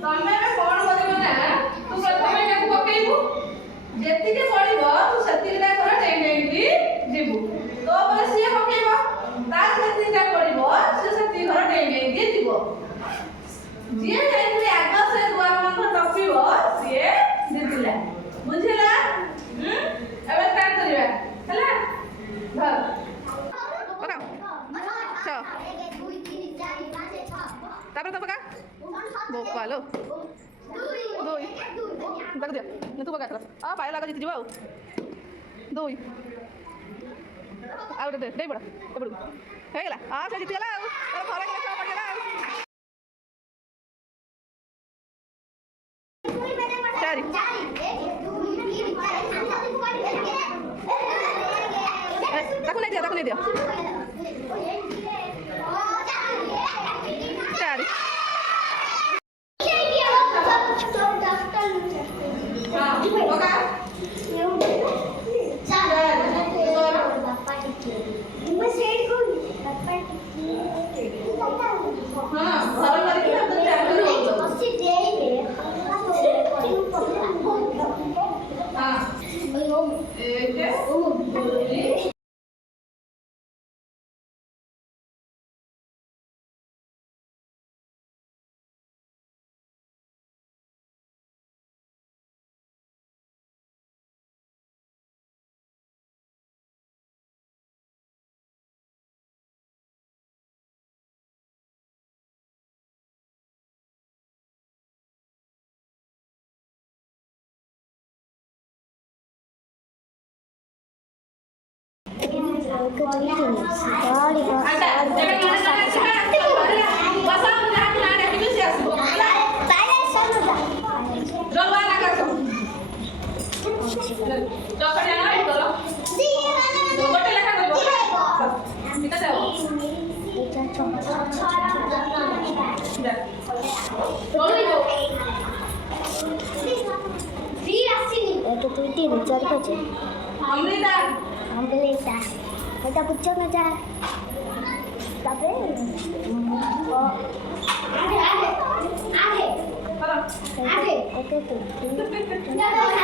ତମେ ଏବେ କଣ କରିବ ନା ତୁ ପ୍ରଥମେ ଏଟାକୁ ପକେଇବୁ ଯେତିକି ପଡିବ ତୁ ସେତିକିଟା କର ଡେଇଁ ଡେଇଁକି ଯିବୁ ତ ପରେ ସିଏ ପକେଇବ ତାର ଯେତିକିଟା ପଡିବ ସେ ସେତିକି ଘର ଡେଇଁ ଡେଇଁକି ଯିବ ଯିଏ ଯାଇକି ଆଗ ସେ ଦୁଆର ବନ୍ଧ ଟପିବ ସିଏ ଜିତିଲା ବୁଝିଲା ଏବେ ଷ୍ଟାର୍ଟ କରିବା ହେଲା ଧର ପକାଅ ତାପରେ ତ ପକା ବୋପାଲୋ ଦୁଇ ତାକୁ ଦିଅ ତୁ ପକା ଏଥର ପାୟଲ ଆଗ ଜିତିଯିବ ଆଉ ଦୁଇ ଆଉ ଗୋଟେ ଦେଇ ପଡ଼ ଏପଟକୁ ହେଇଗଲା ସେ ଜିତିଗଲା ଆଉ ତାର ଘରେ ଗଲେ ଛଅ ପଡ଼ିଗଲା ଆଉ ଚାରି ତାକୁ ନେଇଦିଅ ଚାରି Amrita. Kita pucuk aja. Tapi Ade. Oke tuh.